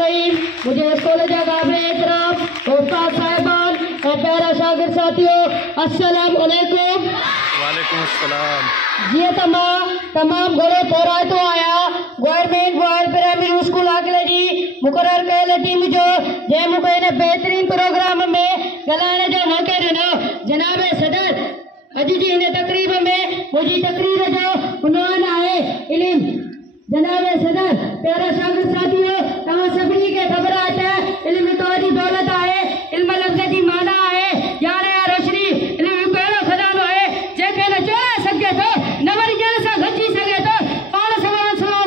रही मुझे कॉलेज काबिल एहतराम उस्ताद साहिबान और प्यारा शागिर्द साथियों, अस्सलाम वालेकुम। वालेकुम अस्सलाम। जी तमाम घोड़े तोरा तो आया गवर्नमेंट बॉयज प्राइमरी स्कूल आगले जी मुकर्रर कयल टीम जो जे मुझे इन बेहतरीन प्रोग्राम में गलाने जो मौके ॾिनो। जनाब सदर अॼु जी इन तकरीब में मुझी तकरीर जो उन्वान है इल्म। जनाब सदर प्यारा शागिर्द साथियों, तव्हां सभिनी खे ख़बर आहे त इल्म तव्हांजी दौलत आहे। इल्म लफ़्ज़ जी माना आहे ॼाण या रोशनी। इल्म हिकु अहिड़ो खज़ानो आहे जंहिंखे न चोराए सघिजे थो न वरी ॼण सां गॾिजी सघे थो। पाण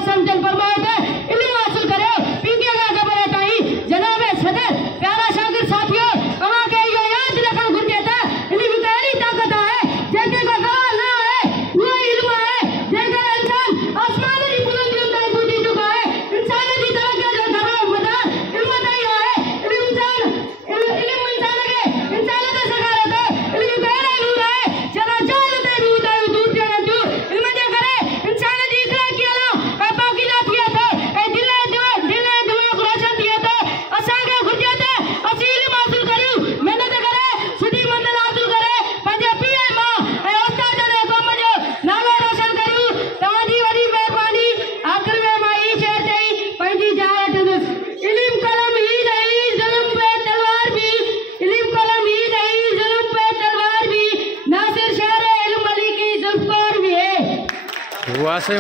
सम्झनि फरमायो त इल्म हासिल करियो पीके खां क़बर ताईं। जनाब सदर प्यारा शागिर्द साथियों, तव्हांखे इहो यादि रखणु घुरिजे त इल्म हिकु अहिड़ी ताक़त आहे जंहिंखे का सवाल न आहे, उहो इल्म आहे जंहिंखे इंसान आसमान जी बुलंदियुनि ताईं पहुची चुको आहे। इंसान जी तरक़ी जो तमामु मदार इल्म ताईं आहे। इल्म इंसान खे इंसान ते सेखारे थो। इल्म हिकु अहिड़ो नूर आहे जंहिं जाल ते बि उतायूं दूर थियण थियूं। इल्म जे करे इंसान जी इख़लाक़ी ऐं पाकीज़ा थिए थो ऐं दिल ऐं दिमाग़ रोशन थिए थो। असांखे घुरिजे त असीं इल्म हासिल करियूं, महिनत करे सुठी मंज़िल हासिल करे पंहिंजे पीउ मां ऐं उस्तादनि ऐं क़ौम जो नालो रोशन करियूं। तव्हांजी वॾी महिरबानी। आख़िर में मां ई शेर चई पंहिंजी जाइ वठंदुसि। इल्म कलम ही नहीं ज़ुल्म पे तलवार भी, इल्म कलम ही नहीं ज़ुल्म पे तलवार भी, नासिर शेर इल्म अली की ज़ुल्फ़कार भी है। वाह से